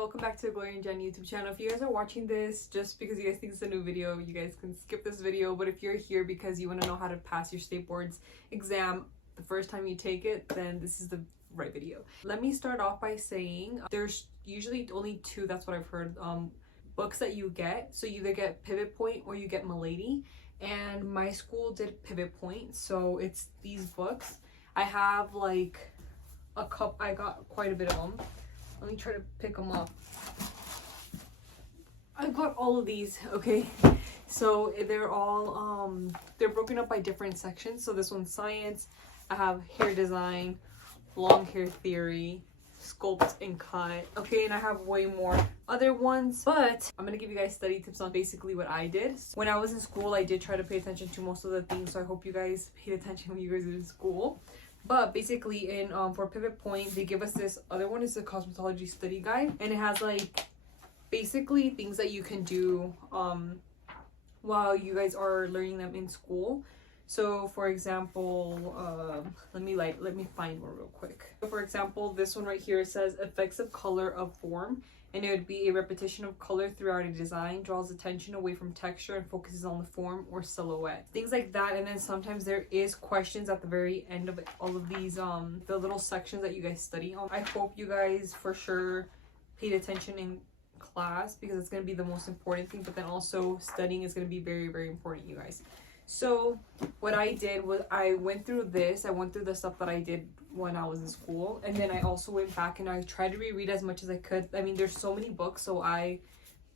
welcome back to the Gloria and Jen YouTube channel. If you guys are watching this just because you guys think it's a new video, you guys can skip this video. But if you're here because you want to know how to pass your state boards exam the first time you take it, then this is the right video. Let me start off by saying there's usually only two, that's what I've heard, books that you get. So you either get Pivot Point or you get Milady. And my school did Pivot Point, so it's these books. I have like a cup, I got quite a bit of them. Let me try to pick them up. I got all of these, okay? So they're all, they're broken up by different sections. So this one's science. I have hair design, long hair theory, sculpt and cut. Okay, and I have way more other ones, but I'm gonna give you guys study tips on basically what I did. When I was in school, I did try to pay attention to most of the things, so I hope you guys paid attention when you guys were in school. But basically in for Pivot Point, they give us this other one is the Cosmetology Study Guide, and it has like basically things that you can do while you guys are learning them in school. So for example, let me find one real quick. So for example, this one right here says effects of color of form, and it would be a repetition of color throughout a design, draws attention away from texture and focuses on the form or silhouette. Things like that. And then sometimes there is questions at the very end of all of these, the little sections that you guys study on. I hope you guys for sure paid attention in class because it's going to be the most important thing, but then also studying is going to be very, very important, you guys. So what I did was I went through the stuff that I did when I was in school, and then I also went back and I tried to reread as much as I could. I mean, there's so many books, so I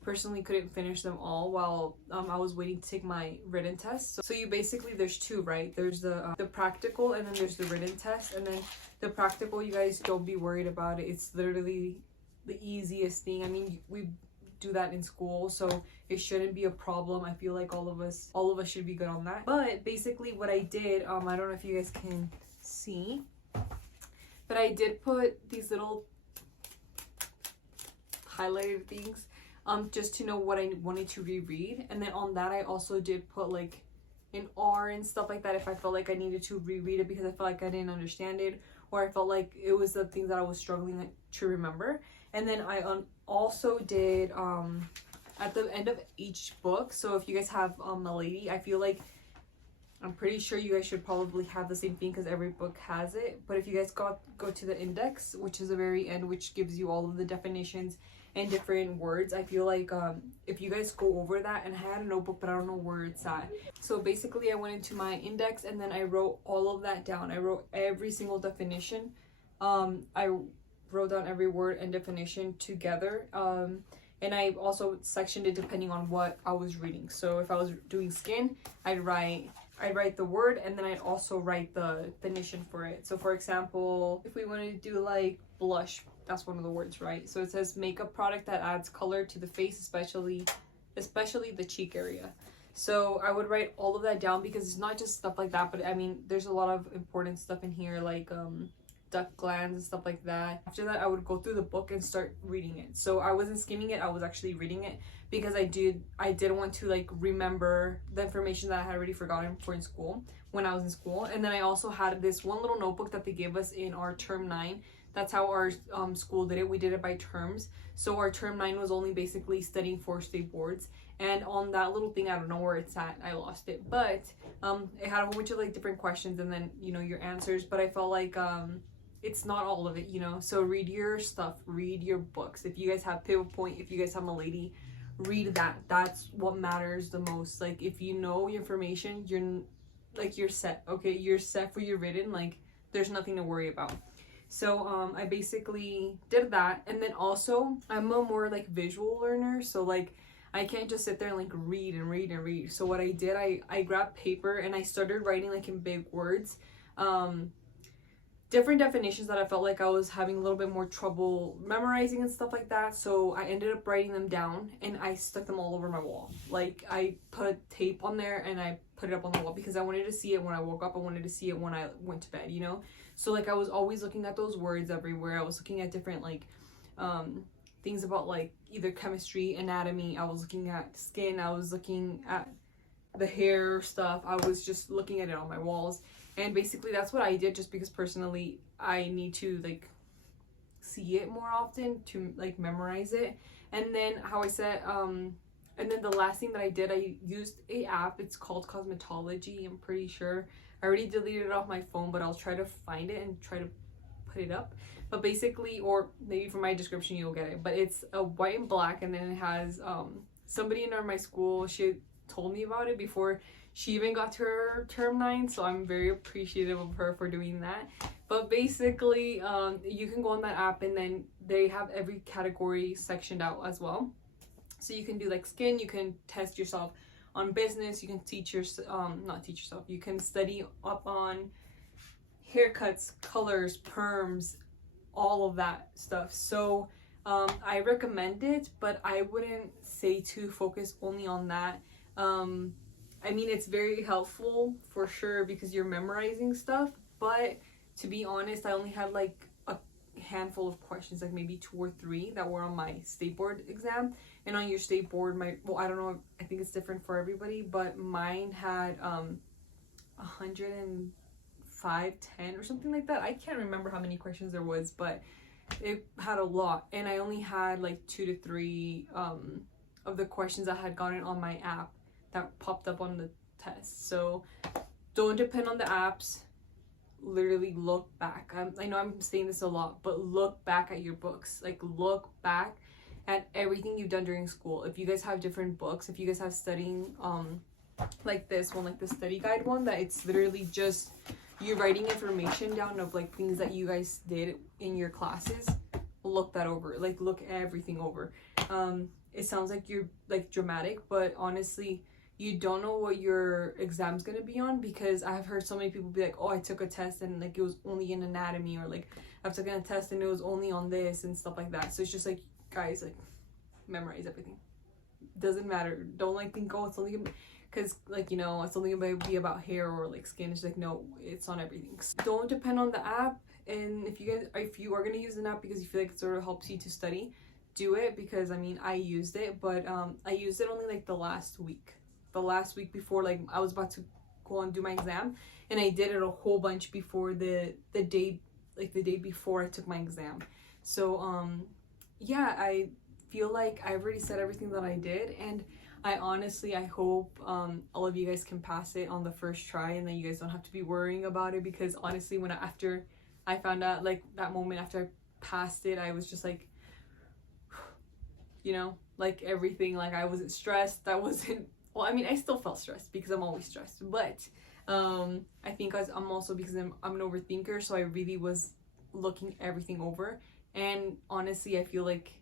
personally couldn't finish them all while I was waiting to take my written test. So you basically, there's two, right? There's the practical, and then there's the written test. And then the practical, you guys don't be worried about it. It's literally the easiest thing. I mean, we do that in school, so it shouldn't be a problem. I feel like all of us should be good on that. But basically what I did, I don't know if you guys can see, but I did put these little highlighted things just to know what I wanted to reread. And then on that I also did put like an R and stuff like that if I felt like I needed to reread it because I felt like I didn't understand it, or I felt like it was the things that I was struggling to remember. And then I also did at the end of each book, so if you guys have Milady, I feel like I'm pretty sure you guys should probably have the same thing because every book has it. But if you guys go to the index, which is the very end, which gives you all of the definitions and different words, I feel like if you guys go over that, and I had a notebook but I don't know where it's at. So basically I went into my index and then I wrote all of that down. I wrote every single definition. I wrote down every word and definition together, and I also sectioned it depending on what I was reading. So if I was doing skin, I'd write the word, and then I'd also write the definition for it. So for example, if we wanted to do like blush, that's one of the words, right? So it says makeup product that adds color to the face, especially the cheek area. So I would write all of that down because it's not just stuff like that, but I mean there's a lot of important stuff in here, like duct glands and stuff like that. After that I would go through the book and start reading it. So I wasn't skimming it, I was actually reading it because I did want to like remember the information that I had already forgotten for in school when I was in school. And then I also had this one little notebook that they gave us in our term 9. That's how our school did it. We did it by terms. So our term 9 was only basically studying for state boards. And on that little thing, I don't know where it's at, I lost it, but it had a whole bunch of like different questions and then, you know, your answers. But I felt like it's not all of it, you know. So read your stuff, read your books. If you guys have Pivot Point, if you guys have Milady, read that. That's what matters the most. Like if you know your information, you're set. Okay, you're set for your written. Like there's nothing to worry about. So I basically did that. And then also I'm a more like visual learner, so like I can't just sit there and like read and read and read. So what I did, I grabbed paper and I started writing like in big words different definitions that I felt like I was having a little bit more trouble memorizing and stuff like that. So I ended up writing them down and I stuck them all over my wall. Like I put tape on there and I put it up on the wall because I wanted to see it when I woke up. I wanted to see it when I went to bed, you know. So like I was always looking at those words everywhere. I was looking at different like things about like either chemistry, anatomy. I was looking at skin. I was looking at the hair stuff. I was just looking at it on my walls. And basically that's what I did just because personally I need to like see it more often, to like memorize it. And then how I said, and then the last thing that I did, I used a app. It's called Cosmetology, I'm pretty sure. I already deleted it off my phone, but I'll try to find it and try to put it up. But basically, or maybe from my description you'll get it, but it's a white and black, and then it has somebody in my school, she told me about it before she even got to her term 9, so I'm very appreciative of her for doing that. But basically, you can go on that app, and then they have every category sectioned out as well. So you can do like skin, you can test yourself on business, you can not teach yourself, you can study up on haircuts, colors, perms, all of that stuff. So I recommend it, but I wouldn't say to focus only on that. I mean, it's very helpful for sure because you're memorizing stuff, but to be honest, I only had like a handful of questions, like maybe 2 or 3 that were on my state board exam. And on your state board, I don't know, I think it's different for everybody, but mine had 105, 10 or something like that. I can't remember how many questions there was, but it had a lot. And I only had like 2 to 3 of the questions I had gotten on my app that popped up on the test. So don't depend on the apps. Literally look back. I know I'm saying this a lot, but look back at your books. Like, look back at everything you've done during school. If you guys have different books, if you guys have studying like this one, like the study guide one, that it's literally just you writing information down of like things that you guys did in your classes, look that over. Like, look everything over. It sounds like you're like dramatic, but honestly, you don't know what your exam's gonna be on, because I've heard so many people be like, oh, I took a test and like it was only in anatomy, or like I've taken a test and it was only on this and stuff like that. So it's just like, guys, like, memorize everything. Doesn't matter. Don't like think, oh, it's only gonna be, because like, you know, it's only gonna be about hair or like skin. It's like, no, it's on everything. So don't depend on the app. And if you are gonna use an app because you feel like it sort of helps you to study, do it. Because I mean, I used it, but I used it only like the last week before, like I was about to go and do my exam, and I did it a whole bunch before the day before I took my exam. So yeah, I feel like I already said everything that I did, and I hope all of you guys can pass it on the first try, and then you guys don't have to be worrying about it. Because honestly, after I found out, like that moment after I passed it, I was just like, you know, like everything, like I wasn't stressed. Well, I mean, I still felt stressed because I'm always stressed, but I think I'm also, because I'm an overthinker, so I really was looking everything over. And honestly, I feel like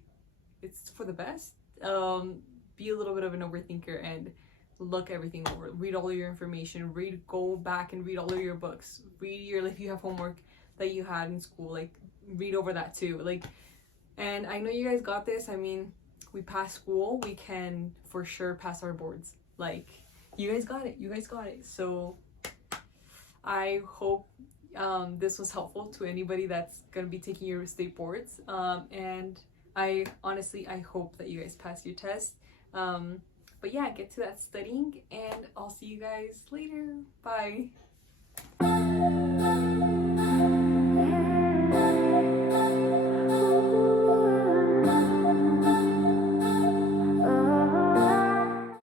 it's for the best. Be a little bit of an overthinker and look everything over. Read all your information. Go back and read all of your books. If you have homework that you had in school, like read over that too. Like, and I know you guys got this. I mean, we passed school. We can for sure pass our boards. Like, you guys got it. So I hope this was helpful to anybody that's gonna be taking your state boards, and I hope that you guys pass your test. But yeah, get to that studying, and I'll see you guys later. Bye.